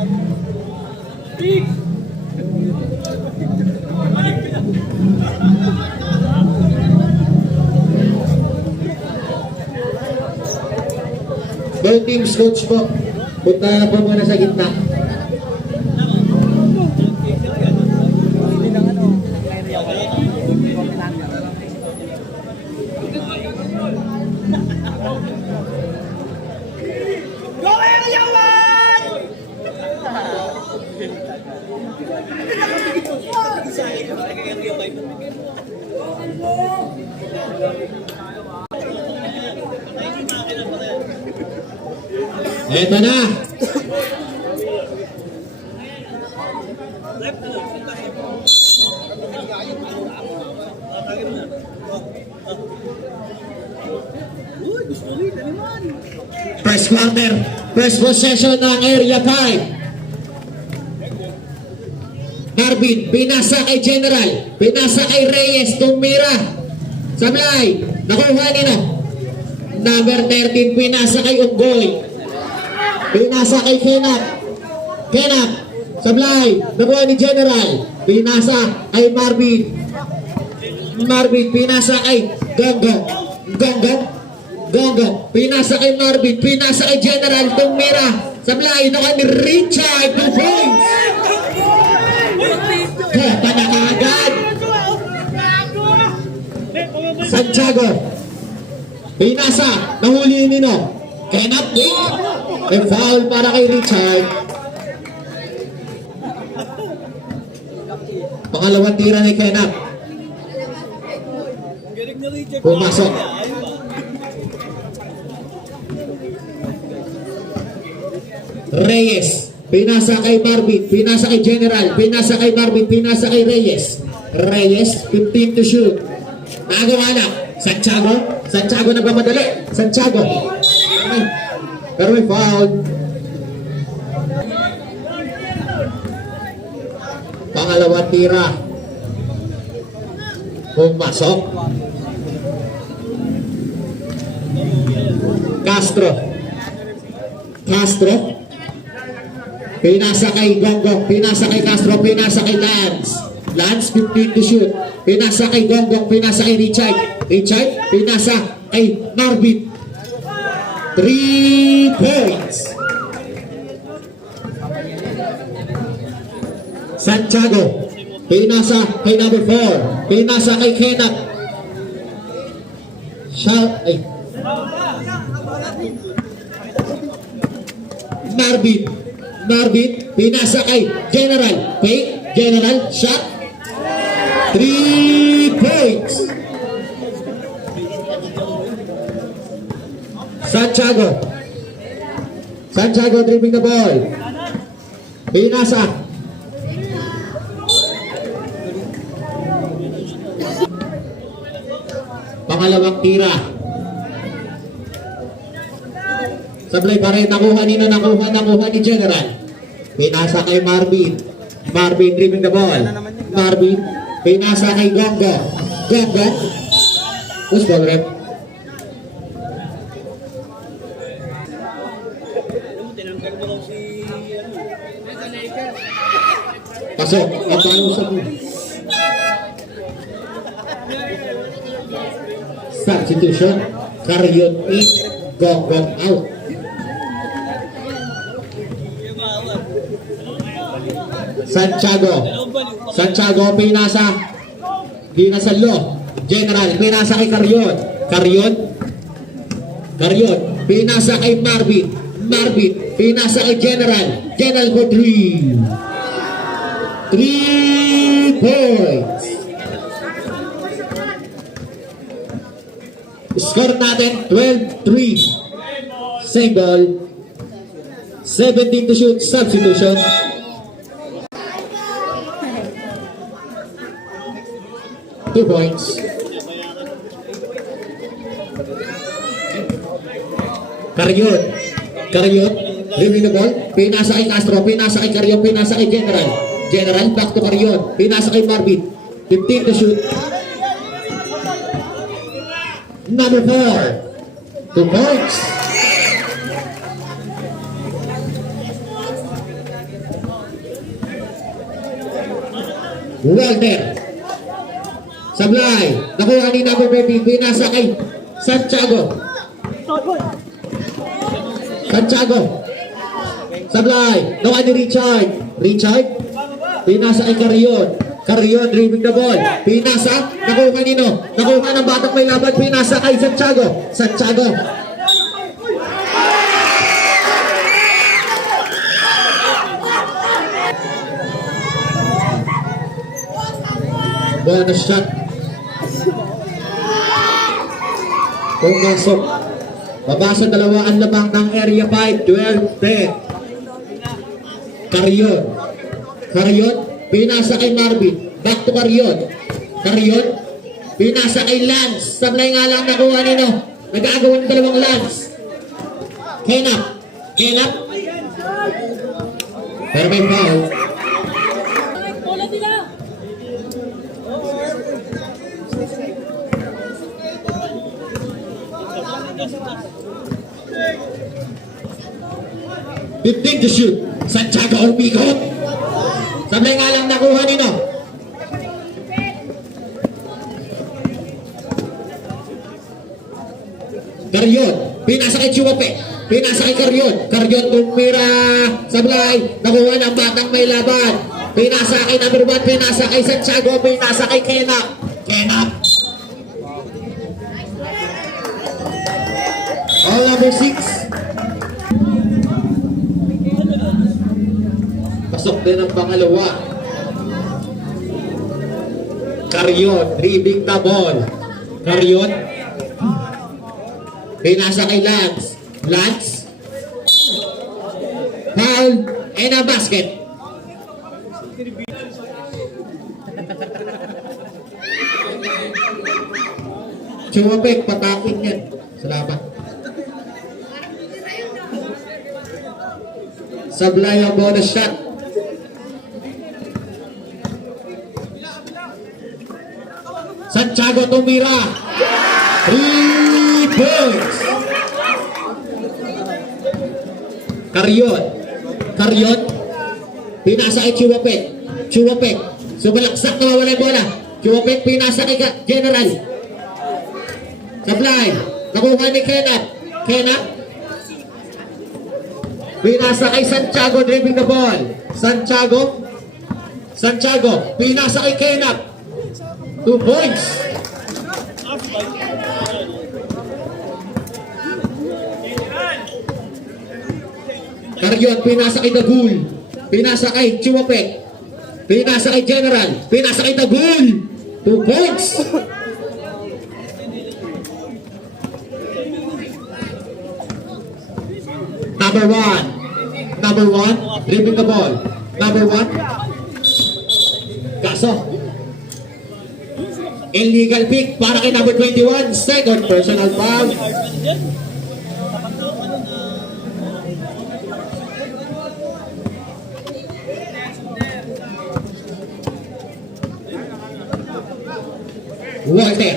Both teams, coach po. Punta po muna sa gitna. Eto na. First quarter, first possession ng Area 5. Marvin, pinasa kay General, pinasa kay Reyes, tumira. Sablay, nakuha nino. Number 13, pinasa kay Unggoy. Pinasa kay Kenap. Kenap, sablay, nakuha ni General. Pinasa kay Marvin. Marvin, pinasa kay Gonggong. Gonggong. Gonggong, pinasa kay Marvin. Pinasa kay General, tumira. Sablay, nakuha ni Richard. 2 points. Kota na agad. Santiago, pinasa, nahuli nino. Kenap, may foul para kay Richard. Pangalawang tira ni Kenap. Pumasok. Reyes, pinasa kay Marvin, pinasa kay General, pinasa kay Marvin, pinasa kay Reyes. Reyes, 15 to shoot. Nagawa na. Santiago, Santiago nagmamadali. Santiago. Pero may foul. Pangalawang tira. Pumasok. Castro. Castro. Pinasa kay Gonggong, pinasa kay Castro, pinasa kay Lance. Lance, 15 to shoot. Pinasa kay Gonggong, pinasa kay Richard. Richard, pinasa kay Marvin. 3 points. Santiago, pinasa kay number 4. Pinasa kay Kenap. Marvin. Marvin, pinasa kay General. Fake, General, shot. 3 points. Santiago. Santiago dribbling the ball. Pinasa. Pangalawang tira. Sablay pa rin, nakuha ni General. Pinasa kay Marvin. Marvin dribbling the ball. Marvin, pinasa kay Gongo. Gongo. Who's ball rep? Pasok. Ang palusap mo. Substitution. Carrion in. Gongo out. Santiago. Santiago pinasa. Pinasa lo. General pinasa kay Carrion. Carrion. Carrion pinasa kay Marvin. Marvin pinasa kay General. General for 3. 3 points. Score natin 12-3. Single. 17 to shoot. Substitution. Two points. Carrion. Carrion. Dribbling the ball. Pinasa kay Castro. Pinasa kay Carrion. Pinasa kay General. General back to Carrion. Pinasa kay Marvin. 15 to shoot. Number 4. 2 points. Walter. Sablay. Nakuha ni number 13. Pinasa kay Santiago. Santiago. Sablay. Nakuha ni Richard. Richard. Pinasa kay Carion. Carion driving the ball. Pinasa. Nakuha kanino? Nakuha ng batang may laban. Pinasa kay Santiago. Santiago. Bonus shot. Pumasok. Babasa dalawa ang lamang ng area 5. 12-10. Carion. Carion. Pinasa kay Marvin. Back to Carion. Carion. Pinasa kay Lance. Sablay nga lang nakuha nino. Nag-aagawan ng dalawang Lance. Kenap. Kenap. Pero may foul. Bola nila. 15 to shoot. Santiago umikot. Sablay nga lang nakuha nino. Carion. Pinasa kay Chuape. Pinasa kay Carion. Carion tumira. Sablay. Nakuha ng batang may laban. Pinasa kay number 1. Pinasa kay Santiago. Pinasa kay Kenap. Kenap. All number 6. Pasok din ang pangalawa. Carion, driving the ball. Carion. Pinasa kay Lance. Lance. Foul and a basket. Chuapek, patakin yan. Salamat. Sablay ang bonus shot. Santiago tumira. 3 points. Carion. Carion. Pinasa kay Chuapek. Chuapek. Sumalaksak na wala yung bola. Chuapek pinasa kay General. Sablay. Nakuha ni Kenap. Kenap. Pinasa kay Santiago driving the ball. Santiago. Santiago. Pinasa kay Kenap. 2 points. Carion. Pinasa kay Dagul. Pinasa kay Chuapek. Pinasa kay General. Pinasa kay Dagul. 2 points. Number 1. Number 1. Dribbling the ball. Number 1. Kaso. Illegal pick para kay number 21. Second personal foul. Walter.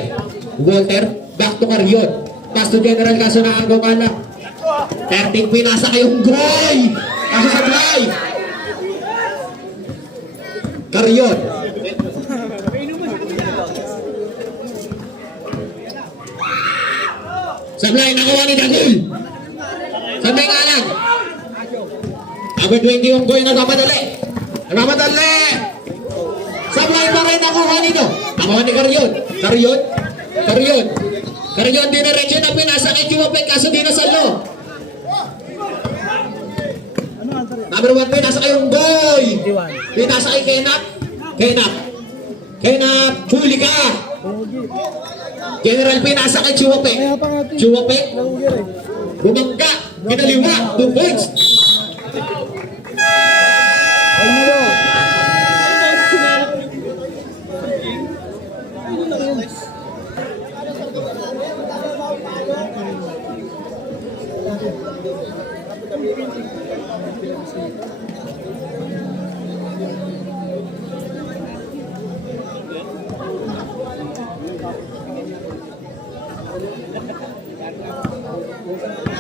Walter. Back to Carion. Pass to General kaso na ang gumana. 13 pinasa kayong goal. Kaso sa fly. Carion. Sablay nakuha ni Dagul. Sablay nga lang. Number 20 yung goal nagmamadali. Nagmamadali. Sablay pa rin nakuha nito. Nakuha ni Carion. Carion. Carion. Carion diniretso na pinasa kay Chuapek kaso di nasalo. Number 1 pinasa kayong goal. Pinasa kay Kenap. Kenap. Kenap. Huli ka. General pinasa kay Chuapek. Chuapek. Bumangga. Kinaliwa. 2 points.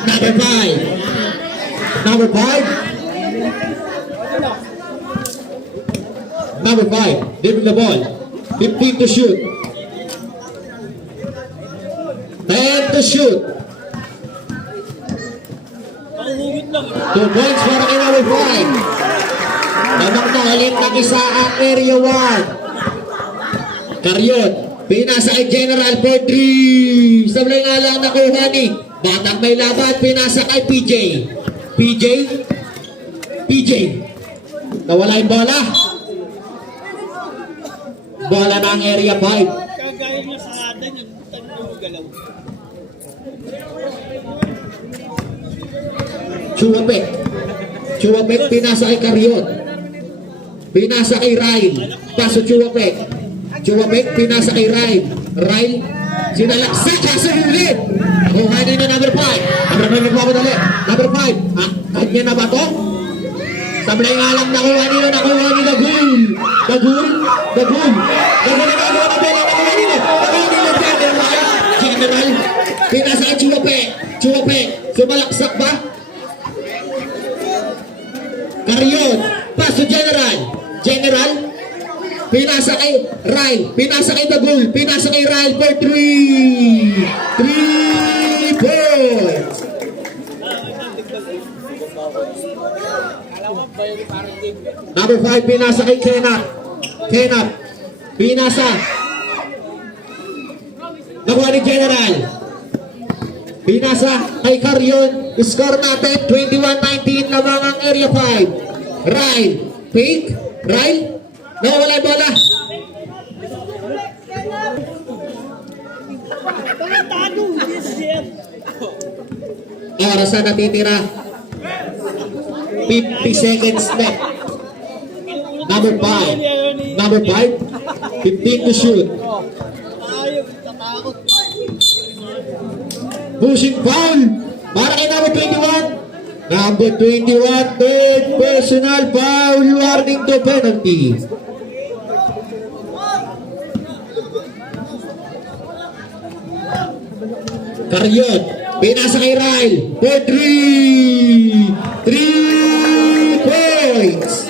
Number 5. Number 5. number 5. Dribbling the ball. 15 to shoot. 10 to shoot. Pakungugit lang. 2 points para kay number 5. Namang nahalin ng isa ang area 1. Karyon. Pinasa kay General for 3. Sablay nga lang nakuha ni Batang may laban. Pinasa kay PJ. PJ. Nawala yung bola. Bola ng area 5. Kagaya niya sa adan yung tanong galaw. Chuapek pinasa kay Karyon. Pinasa kay Ryle. Paso Chuapek pinasa kay Ryle. Ryle sinalaksak sa ulit. Nakuha din na number 5. Number 5. Kanya na ba to? Sablay nga lang nakuha nila Dagul. General. Pinasa kay Chuapek. Sumalaksak ba? Karyon. Paso General. Pinasa kay Ryle. Pinasa kay Dagul. Pinasa kay Ryle for 3. 3 points. Number 5, pinasa kay Kenap. Pinasa. Nakuha ni General. Pinasa kay Karyon. Score natin 21-19 lamang ang area 5. Ryle. Fake. Ryle. Nawawala yung bola. Oras na natitira. 50 seconds left. Number 5. 15 to shoot. Pushing foul. Para kay number 21. Number 21, third personal foul. Warning to penalty. Karyon. Pinasa kay Ryle. For 3. 3 points.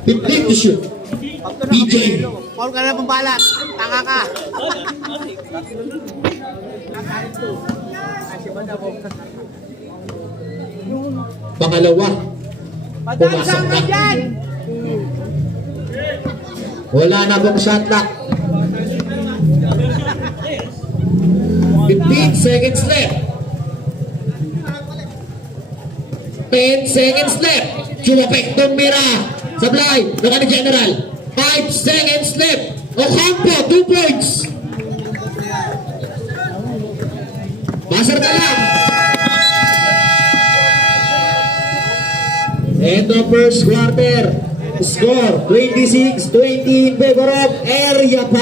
Fifteen to shoot. PJ. Paul ka na pambalat. Tanga ka. Pangalawa. Pumasok na. Wala na pong shot clock. 15 seconds left. 10 seconds left. Chuapek tumira. Sablay. Naka ni General. 5 seconds left. Ocampo, 2 points. Pasar na lang. End of first quarter. Score 26-20 in favor of Area 5.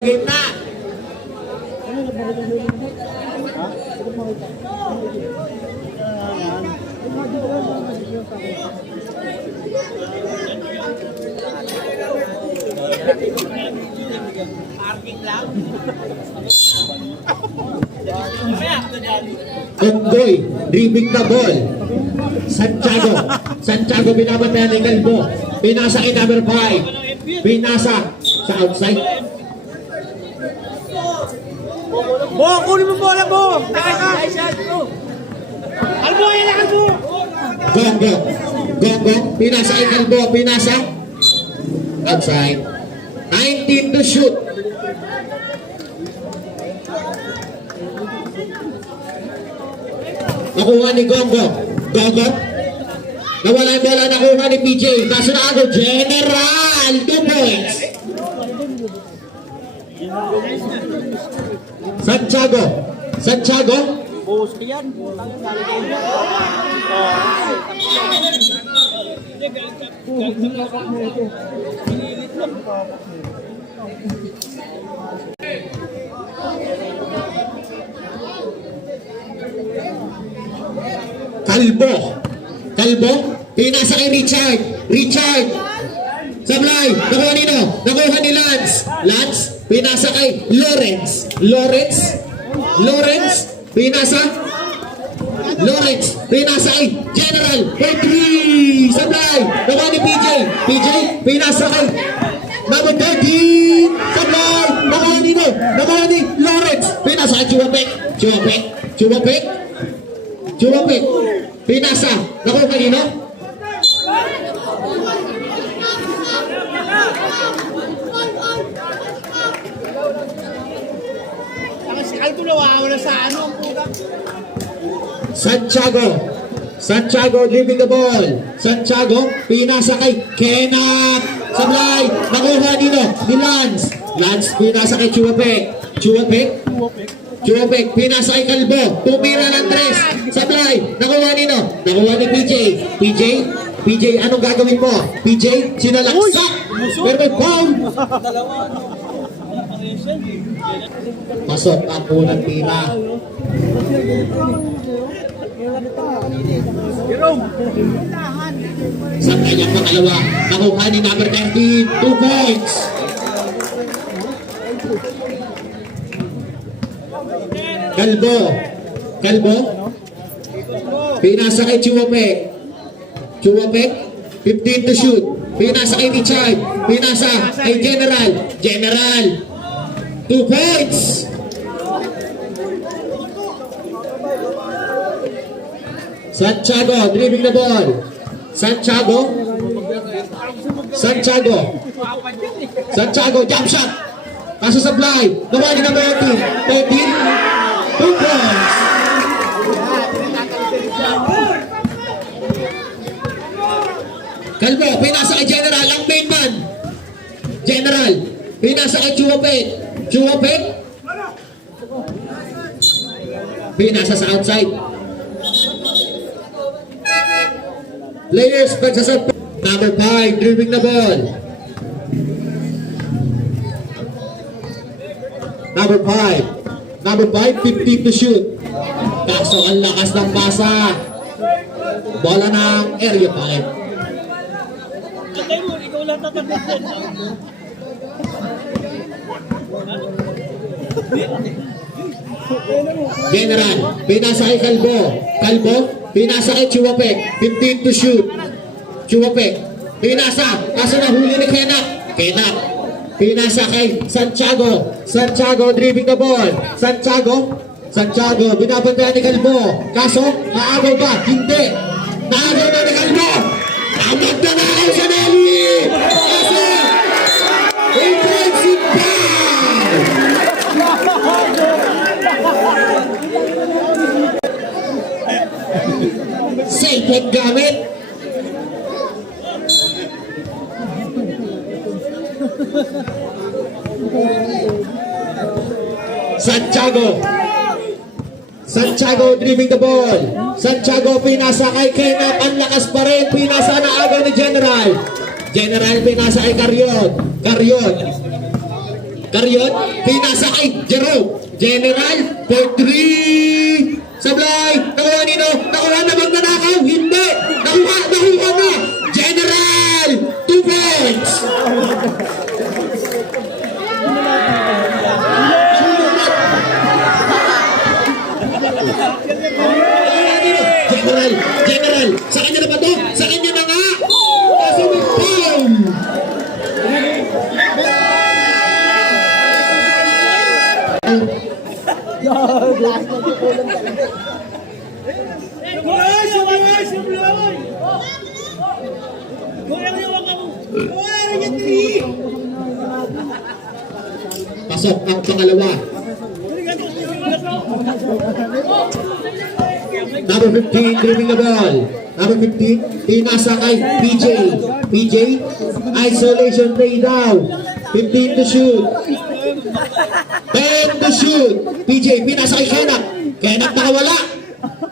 Game na. Onggoy, dribbling the ball. Santiago binabantayan ni Calvo. Pinasa kay number 5. Pinasa sa outside. Bo, kunin mo bola, Bo. Tanga ka. Kalbo, yan na Kalbo. Gongo. Pinasa kay Calvo. Pinasa. Outside. 19 to shoot. Nakuha ni Gongo. Nawala yung bola, nakuha ni PJ. Kaso na ako, General. 2 points. Santiago. Boss ka yan. Calvo. Pinasa kay Richard. Sablay, nakuha nino. Nakuha ni Lance. Lance, pinasa kay Lawrence. Lawrence, pinasa. Lawrence, pinasa kay General. Petri, sablay. Nakuha ni PJ. PJ, pinasa kay number 13. Sablay, nakuha nino. Nakuha ni Lawrence. Pinasa kay Chuwapek. Pinasa. Nakuha nino. Si Aldo nawawala sa ano ang puta. Santiago dribling the ball. Santiago, pinasa kay Kenak. Sablay, nakuha nino ni Lance. Lance, pinasa kay Chuwapek, pinasa kay Calvo. Tumira ng tres. Sablay, nakuha nino. Nakuha ni PJ, anong gagawin mo? PJ, sinalaksak. Pero may foul. Pasok ang unang tira. Sa kanyang pangalawa, nakuha ni number 13, 2 points. Calvo, pinasa kay Chuwapek, 15 to shoot. Pinasa kay Richard, pinasa kay General, 2 points. Santiago, dribbling the ball. Santiago, jump shot. Kaso sablay. Nakuha ni number 13, 2 points. Calvo, pinasa kay General, ang main man. General, pinasa kay Chuwapek, pinasa sa outside. Players, pagsasab. Number 5, dribbling the ball. Number 5, 15 to shoot. Kaso ang lakas ng pasa. Bola ng area 5. Tatay mo, ikaw lang tatakot yan. General, pinasa kay Calvo, pinasa kay Chuwapek, 15 to shoot. Chuwapek, pinasa, kaso nahuli ni Kenak, pinasa kay Santiago, dribbling the ball. Santiago, binabantayan ni Calvo, kaso, naagaw ba? Hindi. Naagaw na ni Calvo. Amag na nakaw sa Nelly. Kaso, offensive foul. Cellphone gamit. Santiago dribbling the ball. Santiago pinasa kay Kenak. Ang lakas pa rin. Pinasa na agaw ni General. Pinasa kay Carion. Pinasa kay Jerome. General for 3. Sablay. Nakuha nino. Nakuha na magnanakaw. Hindi. Nakuha na. General. 2 points. General, sa kanya na ba to? Sa kanya na nga! Kasi may foul! Sublay! Kurang yung mga mo. Kurang yung 3. Pasok ang pangalawa. Number 15, dribbling the ball. Number 15, pinasa kay PJ, isolation play down. 15 to shoot. 10 to shoot. PJ, pinasa kay Kenak nakawala.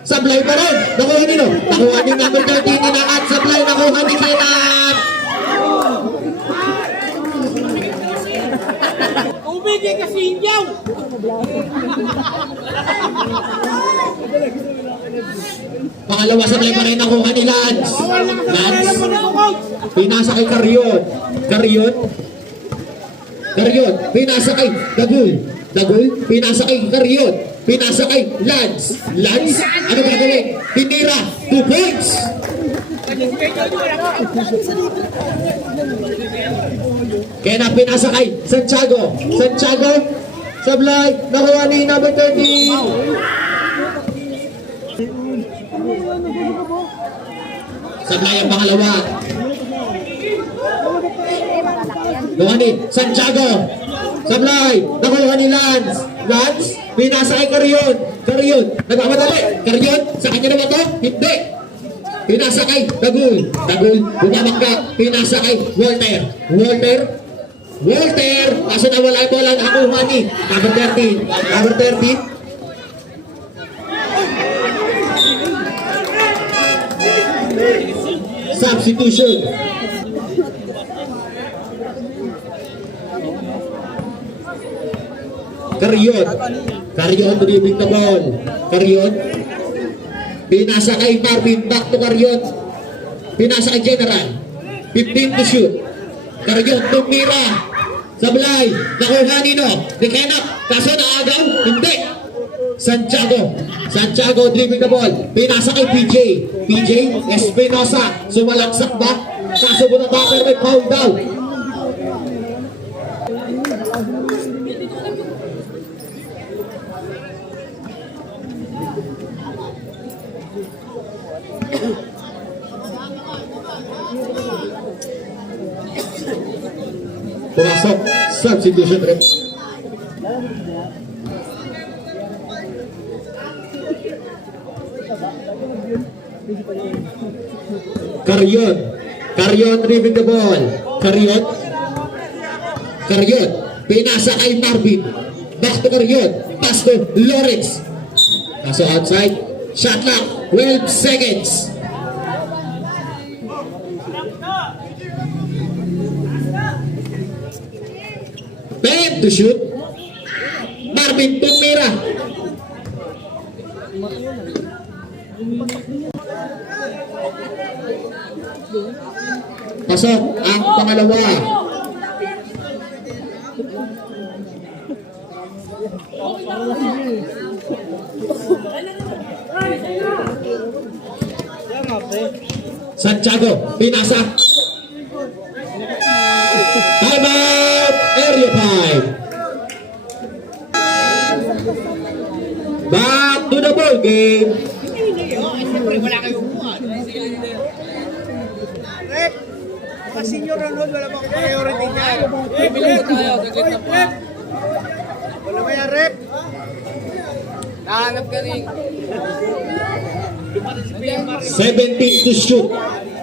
Sablay pa rin. Nakuha nino. Nakuha ni number 13, inaat. Sablay, nakuha ni Kenak. Umigay kasi inyaw! Pangalawa sablay pa rin nakuha ni Lance. Pinasa kay Carion. Karyon. Karyon, pinasa kay Dagul. Dagul, pinasa kay Karyon. Pinasa kay Lance. Lance, ano gagawin? Tinira, 2 points. Kaya na pinasa kay Santiago. Santiago, sablay, nakuha ni number 30. Sablay ang pangalawa. Nakuha ni Santiago. Sablay, nakuha ni Lance. Lance, pinasa kay Karyon. Karyon, nagmamadali. Karyon, sa kanya naman to? Hindi. Pinasa kay Dagul. Dagul, bumabangga. Pinasa kay Walter. Walter. Walter. Kaso nawala yung bola. Nakuha ni number 30. Number 30. Substitution. Karyon. Karyon dribling the ball. Karyon. Pinasa kay Marvin. Back to Karyon. Pinasa kay General. 15 to shoot. Karyon tumira. Sablay. Nakuha nino. Dekenap. Kaso naagaw. Hindi. Santiago. Santiago dribling the ball. Pinasa kay PJ. PJ Espinosa. Sumalaksak ba? Kaso bunabakar may foul daw. Pumasok. Substitution rep. Karyon. Karyon driving the ball. Karyon. Karyon. Pinasa kay Marvin. Back to Karyon. Pass to Lawrence. Kaso outside. Shot clock. 12 seconds. Time to shoot. Marvin tumira. Pasok ang pangalawa. Santiago, pinasa. Time out, area 5. Back to the ball game. Wala kayong upuan. Rep! Baka senior Ronald, wala bang priority niya? Bilhin tayo, gagawin pa. Wala ba yan, Rep? Nahanap ka rin. 17 to shoot.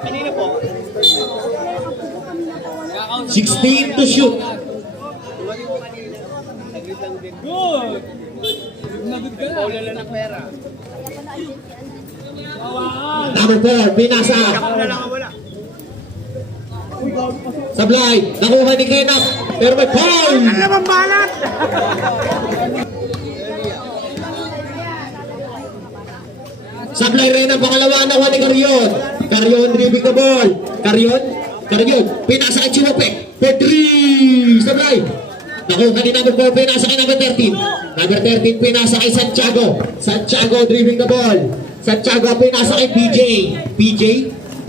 Kanina po. 16 to shoot. Good! Nagod ka na. Wala na pera. Number 4, pinasa. Wala lang wala. Sablay, nakuha ni Kenap. Pero may foul. Ano naman balat? Sablay rin ang pangalawa, nakuha ni Karyon. Karyon dribling the ball. Karyon. Karyon, pinasa kay Chiwape. For 3. Sablay. Nakuha ni number 4, pinasa kay number 13. Number 13, pinasa kay Santiago. Santiago dribling the ball. Santiago, pinasa kay PJ.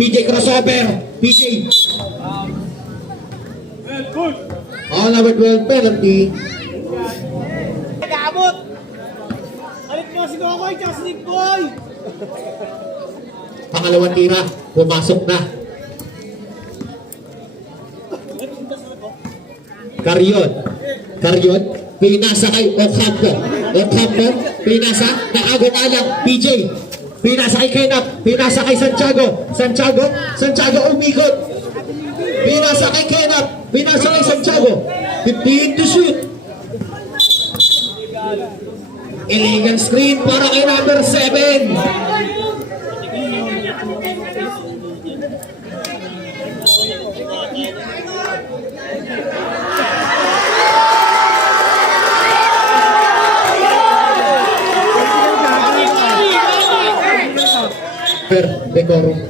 PJ crossover. PJ. Oh, number 12, penalty. Nag-aabot! Alit mo si Kokoy, tsaka si Nick Boy! Pangalawang tira, pumasok na. Karyon. Karyon, pinasa kay Ocampo. Ocampo, pinasa, naagong-alang, PJ. Pinasa kay Kenap, pinasa kay Santiago. Santiago umikot. Pinasa kay Kenap, pinasa kay Santiago. 15 to shoot. Illegal screen para kay number 7. Decorum.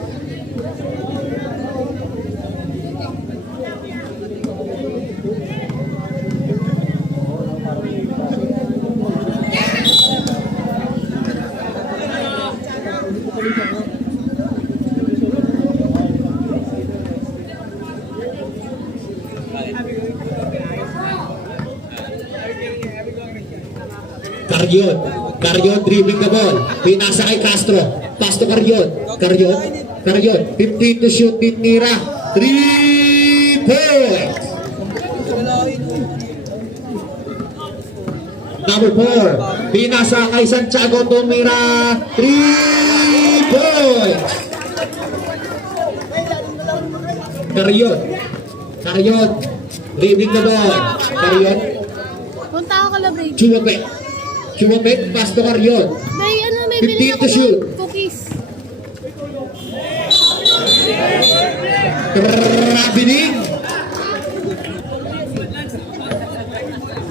Carrion. Carrion dribbling the ball. Pinasa kay Castro. Pass to Carrion. Carrion. Carrion. 15 to shoot. Tinira. 3 points. Number 4. Pinasa kay Santiago. Tumira. 3 points. Carrion. Carrion. Dribbling the ball. Carrion. Punta ako kala Bray. Chumapek. Chumapek. Pass to Carrion. Bray, ano, may 15 bilhin to ako shoot. ng cookies. Traveling.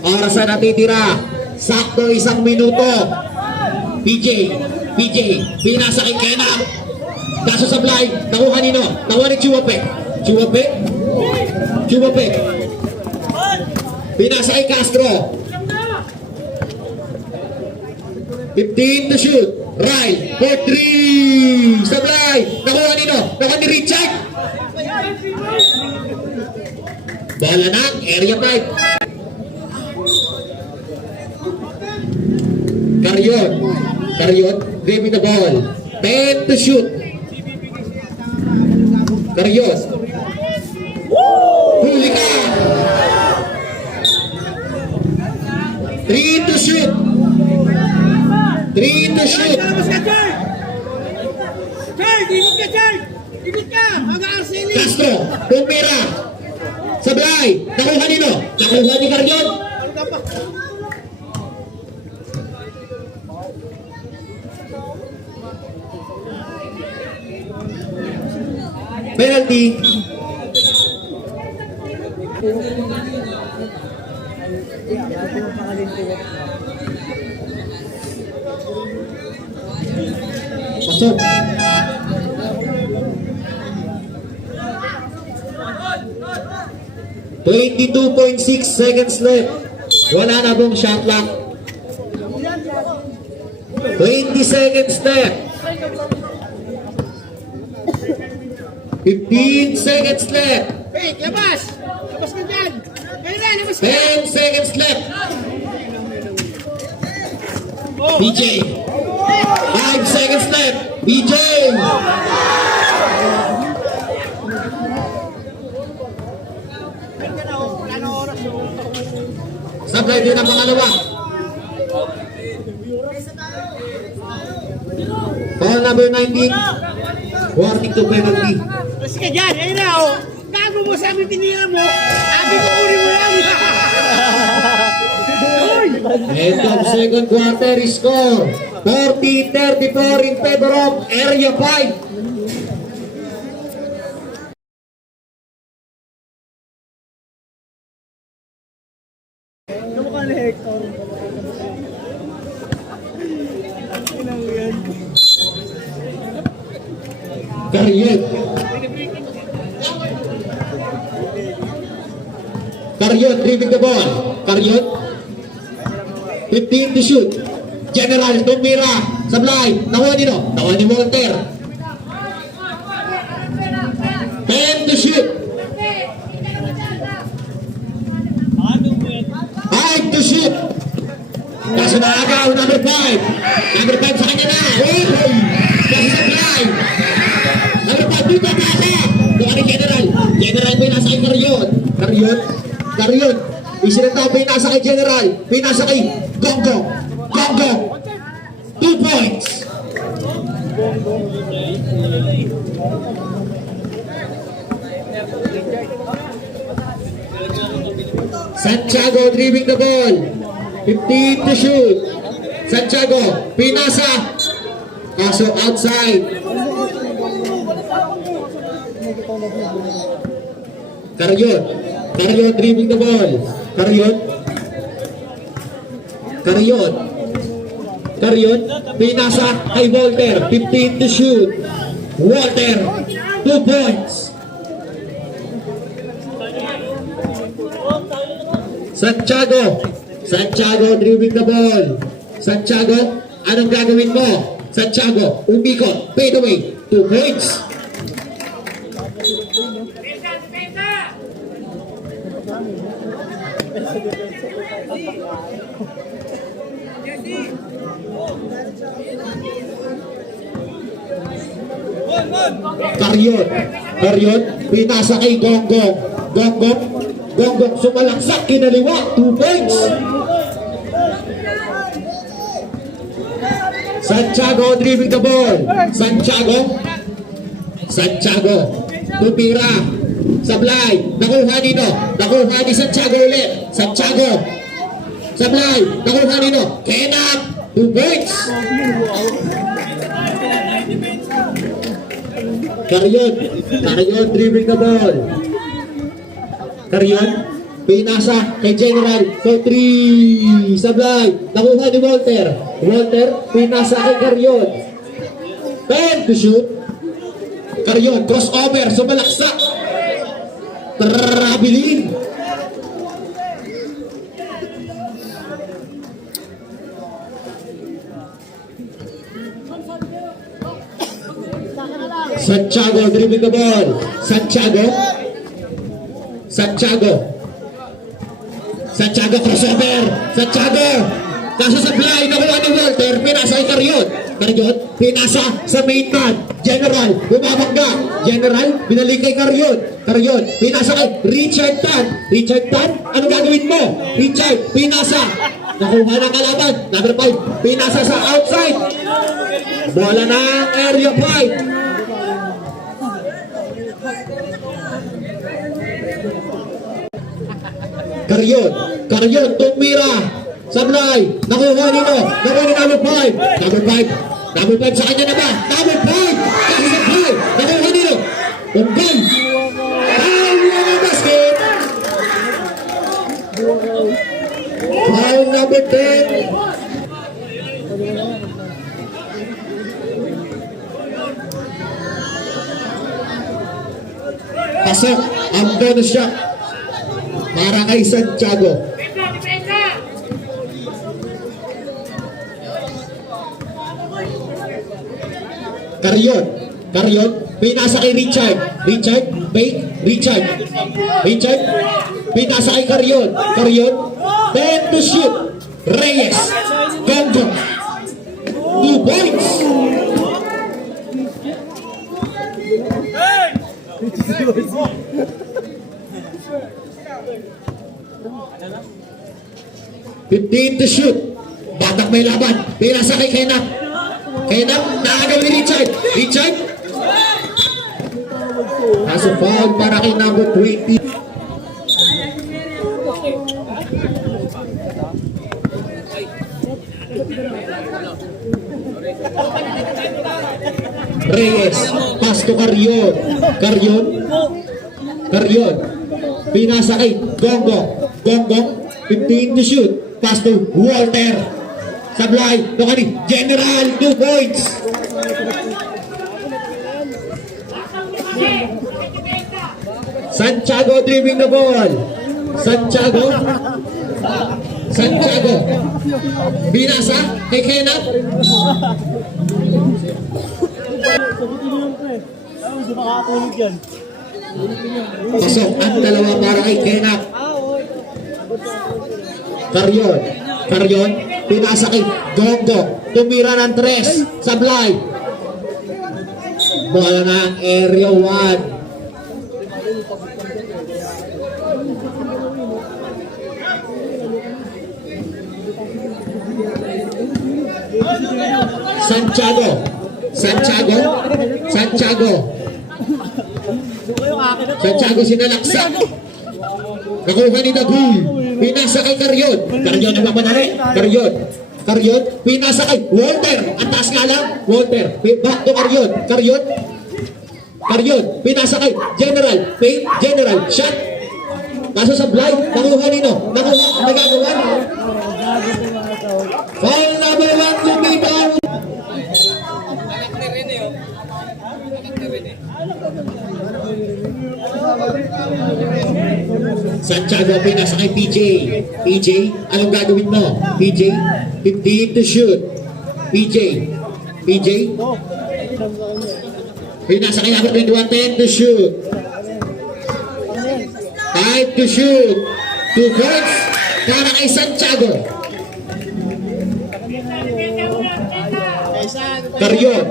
Oras na natitira. Sakto 1 minuto. PJ. Pinasa kay Kena. Kaso sa blind. Nakuha nino. Nakuha ni Chumapek. Chumapek. Pinasa kay Castro. 15 to shoot. Right. For 3. Sa blind. Nakuha nino. Nakuha ni Richard. Bola ng area 5. Carrion, grabbing the ball. 10 to shoot. Carrion. Huli ka. 3 to shoot. 3 to shoot. Labas ka, Chard! Chard, ikot ka, Chard! Ikot ka! Mag-aarsilin! Castro, Pumira. Sablay. Nakuha nino. Nakuha ni Carrion. Ano ka pa? Penalty. Pasok. .6 seconds left. Wala na pong shot clock. 20 seconds left. 15 seconds left. Hey, labas! Labas ka dyan! Hey, Ren, labas ka! 10 seconds left. BJ. 5 seconds left. BJ. Wala na oras. Sablay din ang pangalawa. Ball number 19. Warning to penalty. Labas ka dyan! Ayun na, oh! Bago mo sabi tinira mo, sabi ko uri mo lang! End of second quarter score. 40-34 in favor of Area 5. Kamukha ni Hector. Inang yan. Carrion dribbling the ball. Carrion. 15 to shoot. General Tumira. Sablay. Nakuha nino. Nakuha ni Walter. 10 to shoot. 5 to shoot. Kaso na agaw. Number 5. Number 5 sa kanya na. Uy! Kaso Sablay. Number 5 dito kasa. Doon ni General. General may nasa kay Carrion. Carrion. Isinataw pinasa kay General. Pinasa kay Gonggong. 2 points. Santiago dribbling the ball. 15 to shoot. Santiago. Pinasa. Kaso outside. Carrion dribbling the ball. Carrion, pinasa kay Walter. 15 to shoot. Walter, 2 points. Santiago dribbling the ball. Santiago, anong gagawin mo? Santiago, umikot, fade away, 2 points. Karyon. Karyon, pinasa kay Gonggong. Gonggong. Gonggong sumalaksak, kinaliwa. 2 points. Santiago driving the ball. Santiago. Santiago. Tumira. Sablay. Nakuha nino. Nakuha ni Santiago ulit. Santiago. Sablay. Nakuha nino. Kenap. 2 points. Karyon. Karyon driving the ball. Karyon. Pinasa kay General for 3. Sablay. Nakuha ni Walter. Walter. Pinasa kay Karyon. 10 to shoot. Karyon. Crossover. Sumalaksak. Trabilin. Santiago driving the ball. Santiago. Santiago. Santiago crossover. Santiago. Nasa supply. Nakuha ni Walter. Pinasa kay Karyon. Karyon. Pinasa sa main man. General. Bumabangga. General. Binalik kay Karyon. Karyon. Pinasa kay Richard Tan. Richard Tan. Ano gagawin mo? Richard. Pinasa. Nakuha ng kalaban. Number 5. Pinasa sa outside. Bola ng area 5. Karyon. Karyon. Tumira. Sablay. Nakuha nito. Nakuha ni number 5. Number 5. Number 5 sa kanya na ba? Number 5. Kasi sa 5. Nakuha nito. Unggoy. Foul na ng basket. Foul number 10. Pasok ang bonus shot para kay Santiago. Karyon. Karyon. Pinasa kay Richard. Richard. Bait. Richard. Richard. Pinasa kay Karyon. Karyon. 10 to shoot. Reyes. Gongo. 2 points. Fifteen to shoot. Batak may laban. Pinasa kay Kenap. Kenap. Naagaw ni Richard. Richard. Kaso foul para kay number 20. Reyes. Pass to Karyon. Karyon. Karyon. Pinasa kay Gonggong. Gonggong. 15 to shoot. Pass to Walter. Sablay. Doon ni General. 2 points. Santiago driving the ball. Santiago. Santiago. Binasa kay Kenap. Hindi makakatulog yan. Pasok ang dalawa para kay Kenap. Karyon. Karyon. Pinasa kay Gonggong. Tumira ng 3. Sablay. Bola ng area 1. Santiago. Santiago. Santiago. Santiago sinalaksak. Nakuha ni Dagul. Pinasa kay Karyon. Karyon ang mapanari. Karyon. Karyon. Pinasa kay Walter. Ang taas nga lang. Walter. Back to Karyon. Karyon. Karyon. Pinasa kay General. General. Shot. Kaso sa blind. Nakuha nino. Nakuha. Nagagawa. Foul number 1. Lumitaw. Santiago pinasa kay PJ. PJ, anong gagawin mo? PJ, 15 to shoot. PJ. PJ. Pinasa kay number 21, 10 to shoot. 5 to shoot. 2 points para kay Santiago. Carrion.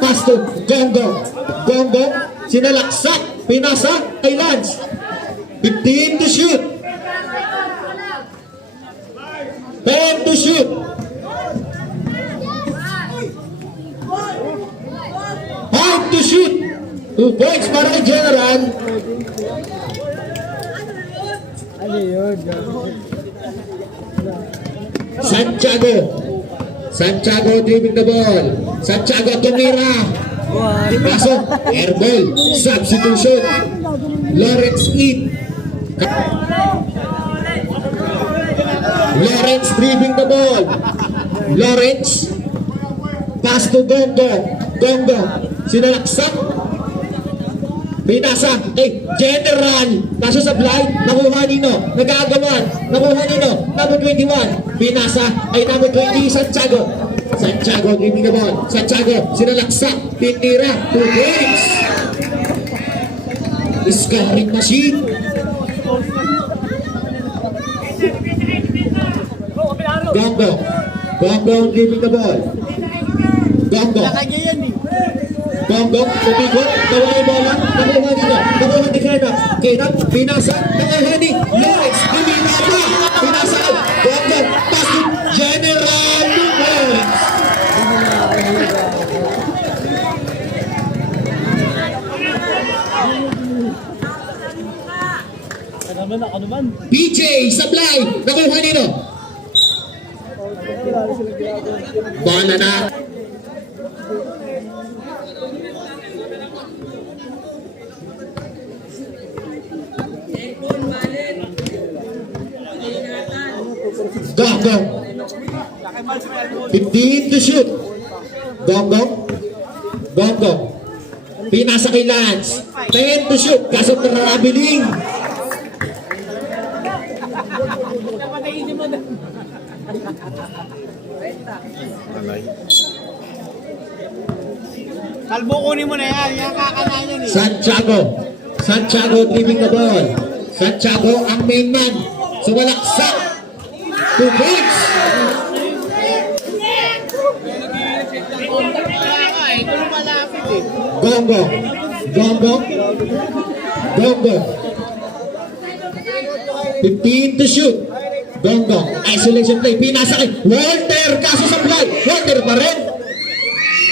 Pass to Gonggong. Gonggong, sinalaksak. Pinasa kay Lance. 15 to shoot. 10 to shoot. 5 to shoot. 2 points para kay General. Santiago. Santiago driving the ball. Santiago tumira. Pasok. Airball. Substitution. Lawrence Eat. Lawrence driving the ball. Lawrence. Pass to Gongo. Gongo. Sinalaksak. Pinasa kay General. Kaso sa blind. Nakuha nino. Nagagawan. Nakuha nino. Number 21. Pinasa ay number 20. Santiago. Santiago driving the ball. Santiago. Sinalaksak. Pinira. 2 points. Scoring machine. Gongo. Gongo driving the ball. Gongo. Gongo. Tumikot. Nawala yung bola. Nakuha nino. Nakuha ni Kenap. Kenap. Pinasa. Nakuha ni Lawrence. Pinira pa. Pinasa. Gongo. Pass to General Lawrence. Ano naman? PJ Sablay. Nakuha nino. Bola na. Gongo. 15 to shoot. Gongo. Gongo. Pinasa kay Lance. 10 to shoot. Kaso narabiling. Kalbo kunin mo na yan. Yan kakanain yan eh. Santiago. Santiago driving the ball. Santiago ang main man. Sumalaksak. 2 points. Ito lumalapit eh. Gongo. Gongo. Gongo. 15 to shoot. Gongo. Isolation play. Pinasa kay Walter. Kaso sa play. Walter pa rin.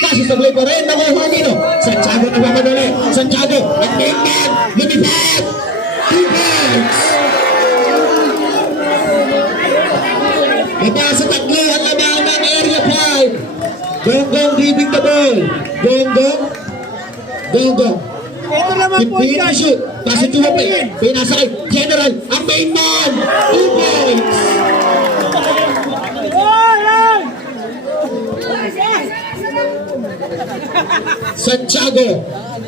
Kaso sa play pa rin. Nakuha nino. Santiago nagmamadali. Santiago. At main man. Lumipad. 2 points. Mapasa tatlo ang lamang ng area 5. Gonggong driving the ball. Gonggong. Gonggong. Ito naman po 15 yan. to shoot. Pass it to the play. Pinasa kay General. Ang main man. 2 points. Santiago.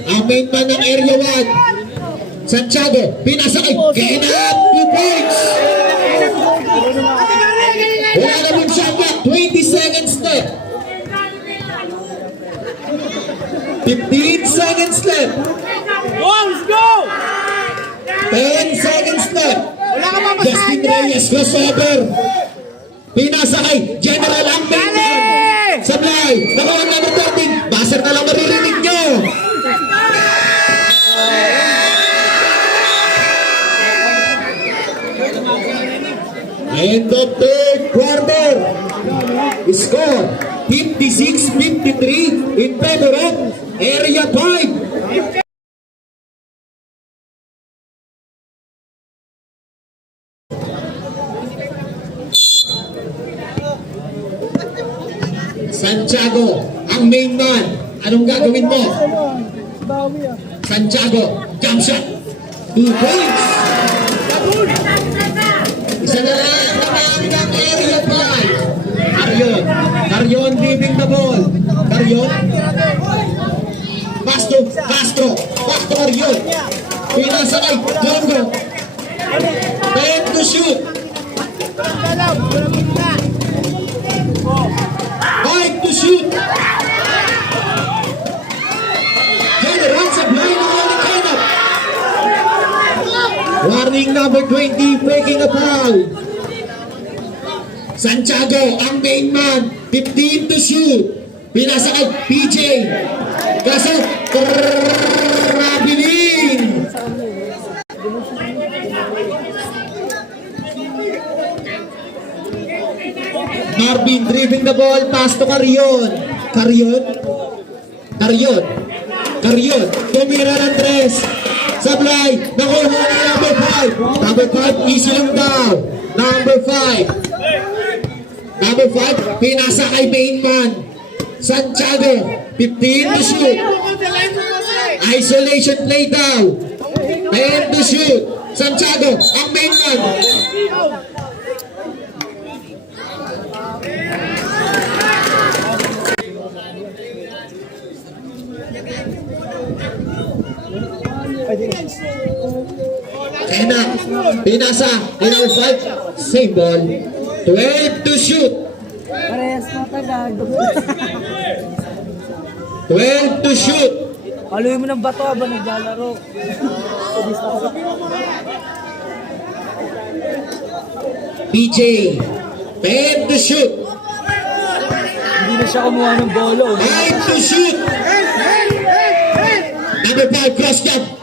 Ang main man ng area 1. Santiago. Pinasa kay Kenap. 2 points. Wala na mong shot clock. 20 seconds left. 15 seconds left. Go! Let's go! 10 seconds left. Wala ka pa Justin masahin. Reyes crossover. Pinasa kay General ang main man. Sablay. Nakuha number 13. Baser na lang maririnig nyo. End of third quarter. Score 56-53 in favor of Area 5. Santiago, ang main man. Anong gagawin mo? Santiago, jump shot. 2 points. Isa na lang naman ng area 5. Carrion. Carrion leaving the ball. Carrion. Pass to Castro. Pass to Carrion. Pinasa kay Gongo. 10 to shoot. 5 to shoot. General Sablay na wala kayo. Warning number 20, breaking a foul. Santiago, ang main man, 15 to shoot. Pinasa kay PJ. Kaso, traveling. Marvin driving the ball, pass to Carion. Carion. Tumira ng tres. Sablay, nakuha ni number 5. Number 5, easy lang daw. Number 5, pinasa kay Mainman. Santiago, 15 to shoot. Isolation play daw. 10 to shoot. Santiago, ang Mainman. Kena, pinasa, number 5, same ball. 12 to shoot. Parehas na tagad. 12 to shoot. Haluin mo ng bato habang naglalaro. PJ, 10 to shoot. Hindi na siya kumuha ng bolo. 9 to shoot. Number 5, cross jump.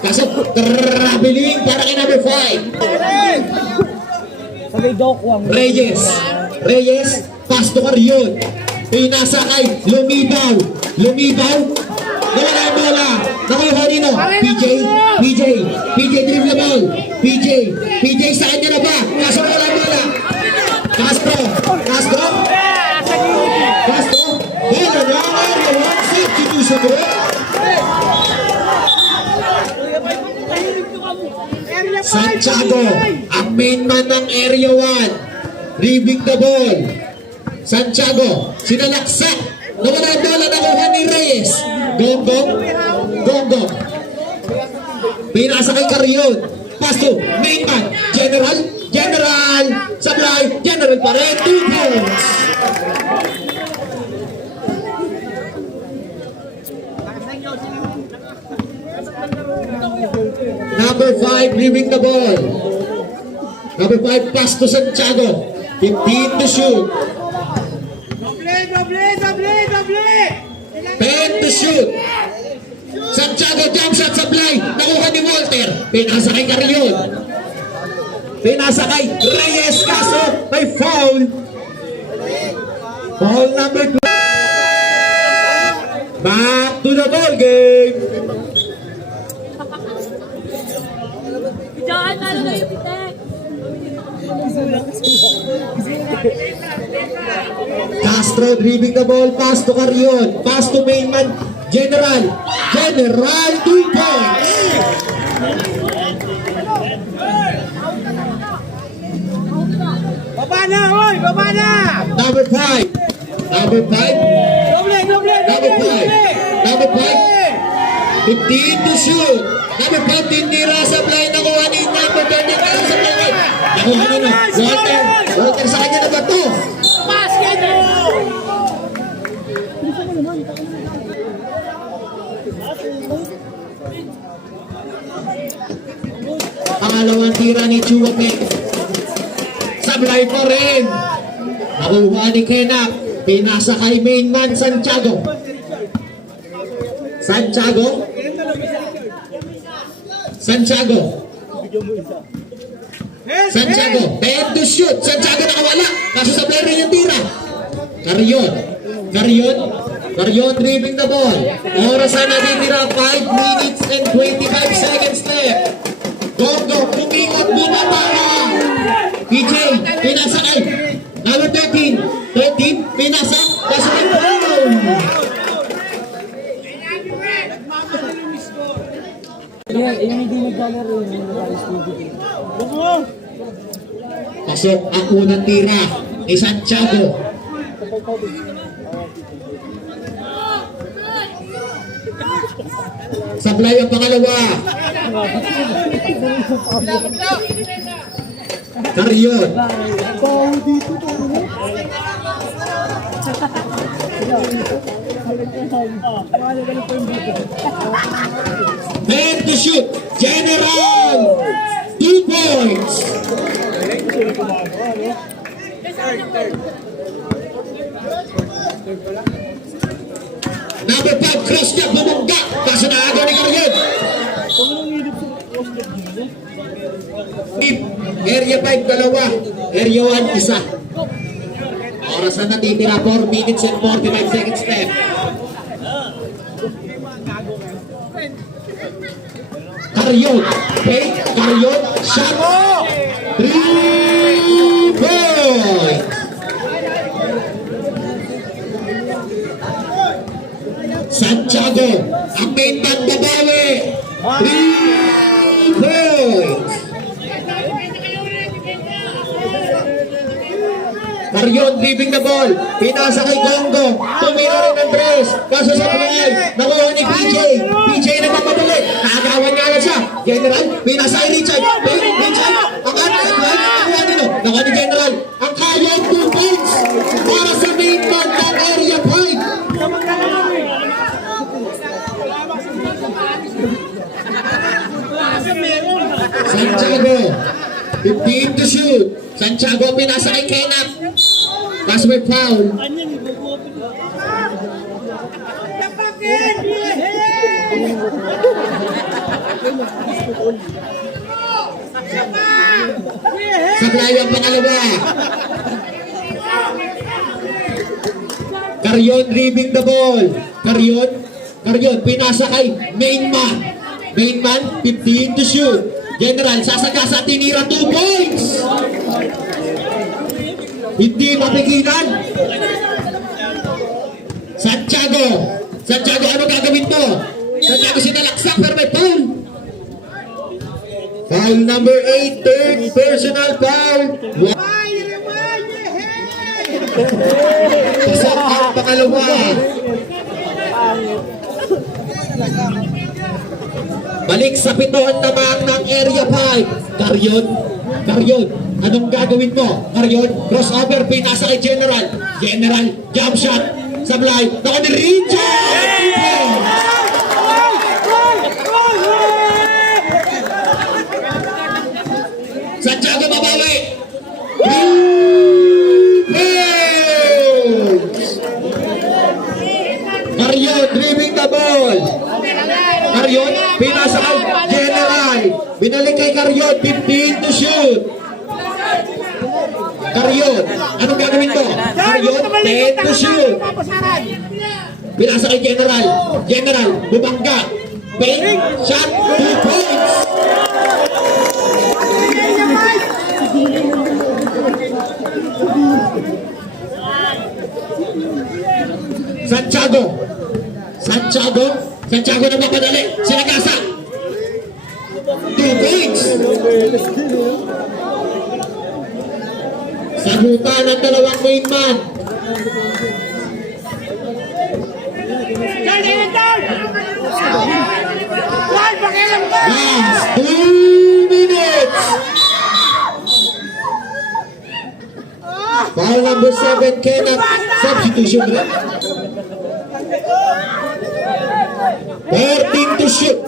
Kaso, traveling para kay number 5. Sabay Dokwang. Reyes, pass to Carion. Pinasa kay Lumibaw. Wala ang bola. Nakuha nino. PJ dribble the ball. PJ sa kanya na ba? Kaso wala ang bola. Castro. Bola na. One substitution ko. Santiago, ang main man ng Area 1. Driving the ball. Santiago, sinalaksak. Nawala ang bola, nakuha ni Reyes. Gonggong. Pinasa kay Carion. Pass to main man. General. Sablay. General pa rin. 2 points. Number 5, driving the ball. Number 5, pass to Santiago. 15 to shoot. 10 to shoot. Santiago, jump shot, Sablay. Nakuha ni Walter. Pinasa kay Carion. Pinasa kay Reyes. Kaso, may foul. Foul number 2. Back to the ball game. Diyan, ano na yung pitek? Castro driving the ball, pass to Carion, pass to Mainman, General, 2 points. Baba na! Number 5, Doble! 15 to shoot. Number 5, tinira sa play, nakuha ni number 30, sa play. Nakuha ni Walter sa kanya na ba ito? Pangalawang tira ni Chuwapek. Sablay pa rin. Nakuha ni Kenak. Pinasa kay Mainman Santiago. Santiago. 10 to shoot. Santiago nakawala. Kaso sa player rin yung tira. Carion driving the ball. Oras na natitira. 5 minutes and 25 seconds left. Gonggong, pumingot, bumabara. PJ, pinasa kay number 13. Pinasa. Kaso may foul. Yan, hindi naglalaro yun. Pasok ang unang tira ni Santiago. Sablay ang pangalawa. Carion. And to shoot. General. 2 points. Number 5, cross niya, bumungga. Kaso naagaw ni Karyon. Area 5, dalawa. Area 1, isa. Oras na natitira, 4 minutes and 45 seconds left. Karyon. Okay, Karyon. Shot. 3 points. Santiago. Ang main man babawi. 3 points. Karyon driving the ball. Pinasa kay Gongo. Tumira rin ang dress. Kaso sa play. Nakuha ni PJ. PJ na magpapuli. Nakagawan niya lang siya. General. Pinasa kay Richard. Richard. Ang anak. Nakuha nino. Nakuha ni General. Ang kaya 2 points. Para sa main man ng area 5. Santiago. 15 to shoot. Santiago pinasa kay Kenap. Pass by foul. Anyan, ibubuopin. Sablay ang pangalawa. Karyon driving the ball. Karyon pinasa kay main man. Main man 15 to shoot. General sasagasa tinira 2 points. Hindi mapigilan. Santiago, ano gagawin mo? Santiago sinalaksak pero may foul. Foul number 8, third personal foul. Isang ang pangalawa. Balik sa pituan naman ng area 5. Karyon, anong gagawin mo? Karyon, crossover, pinasa kay General. General, jump shot. Sablay, naka ni Richard! Santiago babawi. 3 points! Karyon, driving the ball. Karyon, pinasa kay General. Binalik kay Karyon, 15 to shoot. Karyon, anong gagawin ko? Karyon, 10 to shoot. Pinasa kay General. General, bumangga. Bang, shot, 2 points. Santiago na mapadali. Sinagasa. 2 points. Sagutan ng dalawang main man. Last 2 minutes. Foul number 7, Kenneth. Substitution rin. 14 to shoot.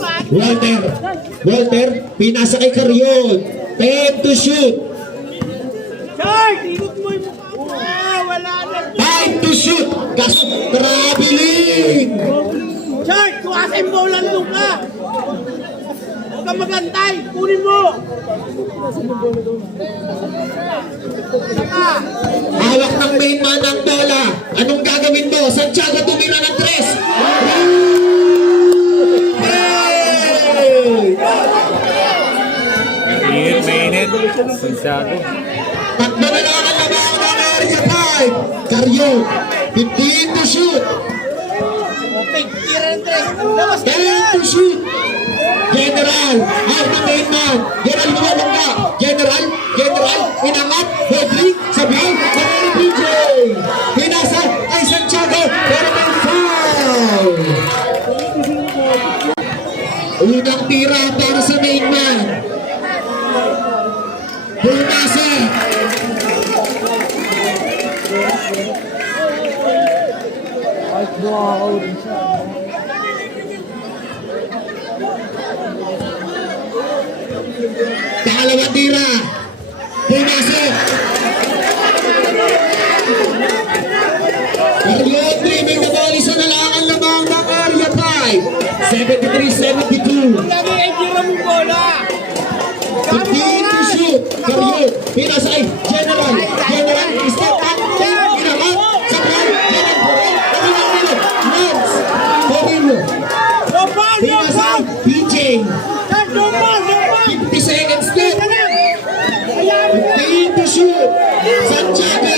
Walter, pinasa kay Karyon. 10 to shoot. Wala na. 5 to shoot. Kaso traveling. Chart, kuhasin mo lang doon ka. Huwag kang magantay. Kunin mo. Hawak ng main man ang bola. Anong gagawin mo? Santiago tumira ng 3. Mainit. Santiago. Takbo na lang ang labaw ng area 5. Karyon, 15 to shoot. Okay, tira ng tres. Labas ka 10 to shoot. General, out ng main man. General lumabangga. General, inangat. Rodrigue, sabihin, Manny PJ. Pinasa ay Santiago, pero may foul. Unang tira para sa main man. Pinasa. Pangalawang tira. Pinasa. Karyon. Karyon dreaming the ball. Isa na lang ang lamang ng area 5. 73-72. Lagi ay tira mo bola. 15 to shoot. Karyon. Pinasa kay General. General. Step back. Ginawa. Sa plan. General. Lance. Torino. No ball, no Pinasa ball. kay PJ. No ball, no ball. 50 seconds left. Ayan. 15 to shoot. Santiago.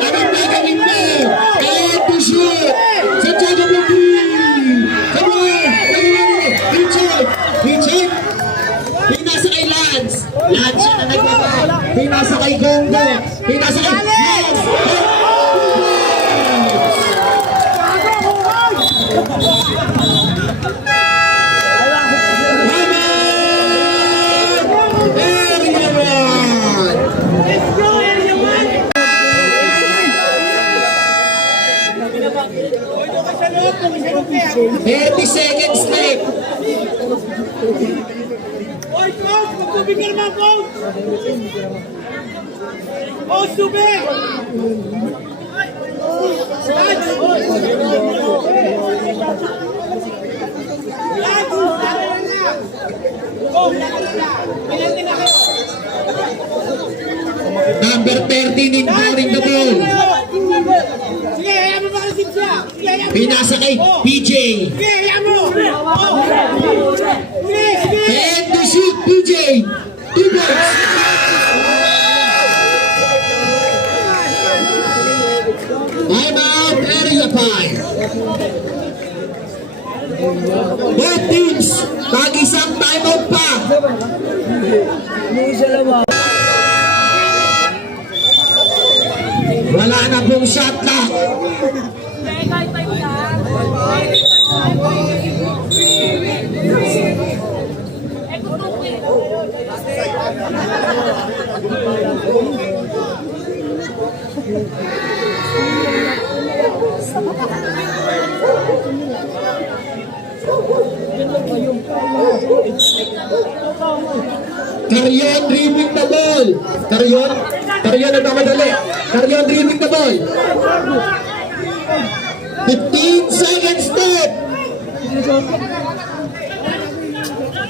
Anong gagawin mo? 10 to shoot. Santiago for 3. Come on. Richard. Richard. Pinasa kay Lance. Lance siya na nagbaba. Pinasa kay Gongo. Pinasa kay Lance. Area 1. Let's go, area 1. Oy, doon ka sa loob, doon ka sa loob, eh. 30 seconds left. Oy, coach, magtubig ka naman, coach. Coach, tubig. Number 13 ignoring the ball. Sige, hayaan mo makalasip siya. Sige, hayaan mo. Pinasa kay PJ. Sige, hayaan mo. Sige, sige. 10 to shoot, PJ. 2 balls. Time out, area 5. Both teams, tag-isang timeout pa. Wala na pong shot clock. Karyon dreaming the ball. Karyon nagmamadali. Karyon dreaming the ball. 15 seconds left.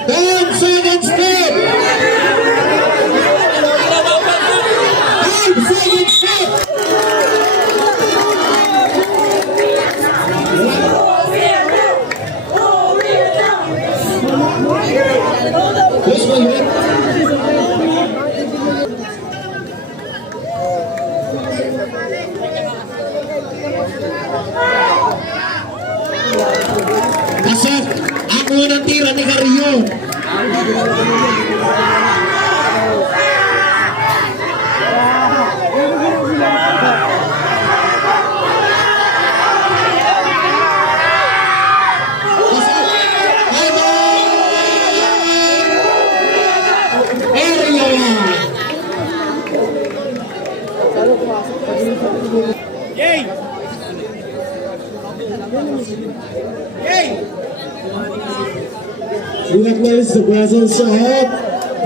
10 seconds left. 5 seconds left. Who's my head? Pasok ang unang tira ni Karyon. Pasok. Time out. Area 1. Yay! Yay! We recognize the presence of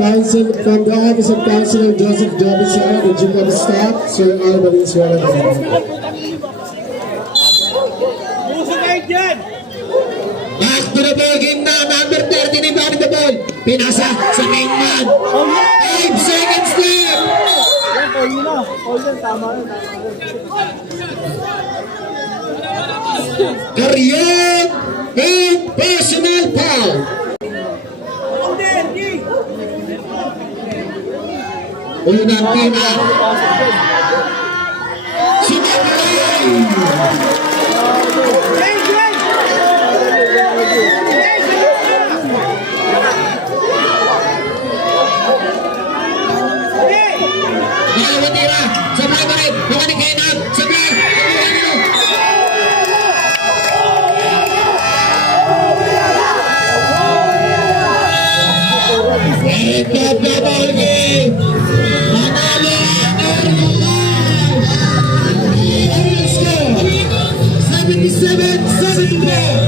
Council from the Office of Councilor Joseph Jobison, the Chief of Staff, Sir Albany Suarez. Puso kayo dyan! Back to the ball game na. Number 13 inbound the ball. Pinasa sa main man. 5 seconds left. Karyon and personal foul. Hindi, hindi! Unang tira. Sinabay. Yay, yay! Yay! Dalawang tira. Sabay pa rin. Baka ni Kenab. Sabay. End of the ball game. Manalo ang Area 5. Score 77-74.